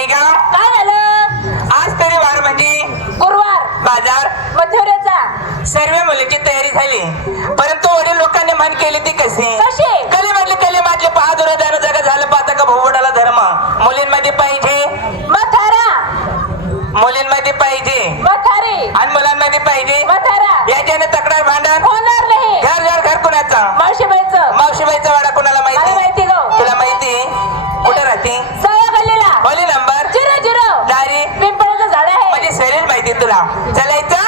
बाई का? काय झालं? आज तरी वार म्हणजे? गुरुवार. बाजार? मध्यवऱ्याचा सर्व मुलीची तयारी झाली. परंतु वडील लोकांनी मन केली ती कशी? कशी? कली म्हटले कली म्हटले बहादुर दान जगा झालं पाहता का भोवडाला धर्म. मुलींमध्ये पाहिजे? मथारा. मुलींमध्ये पाहिजे? मथारी. आणि मुलांमध्ये पाहिजे? मथारा. याच्याने तक्रार भांडण? होणार नाही. घर घर घर कुणाचा? मावशीबाईचं. मावशीबाईचा वाडा कुणाला शरीर माहिती तुला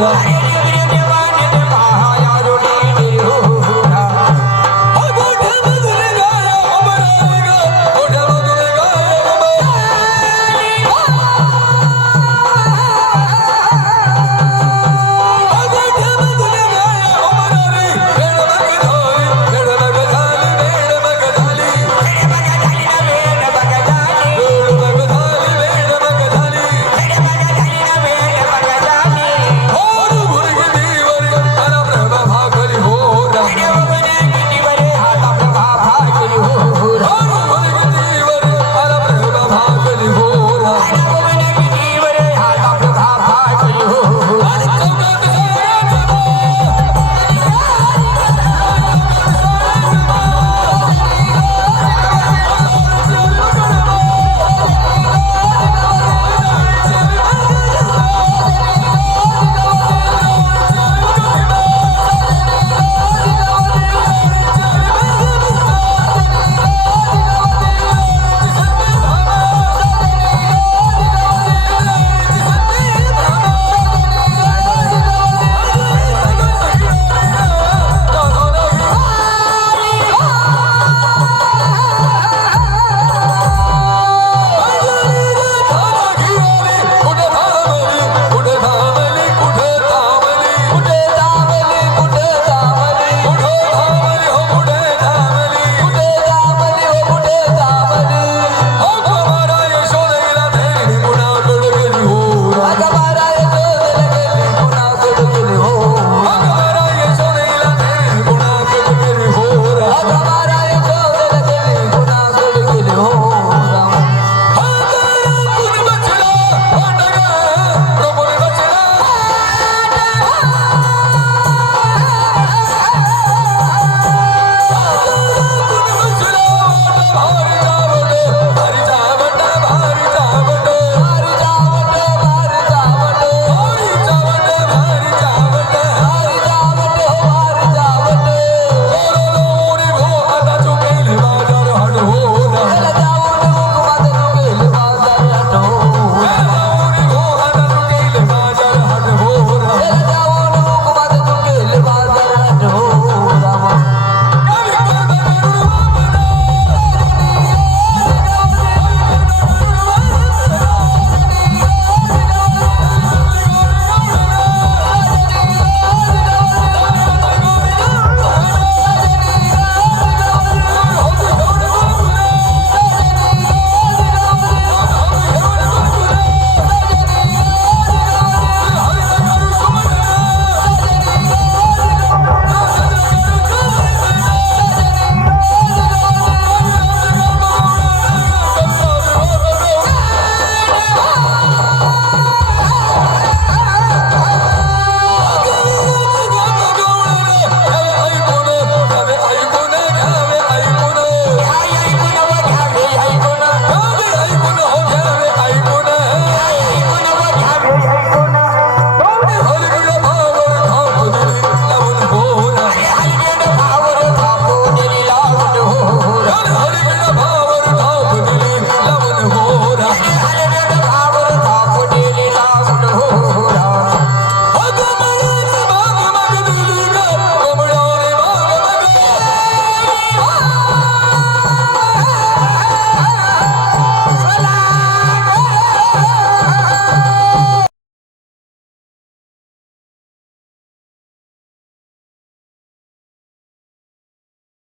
What?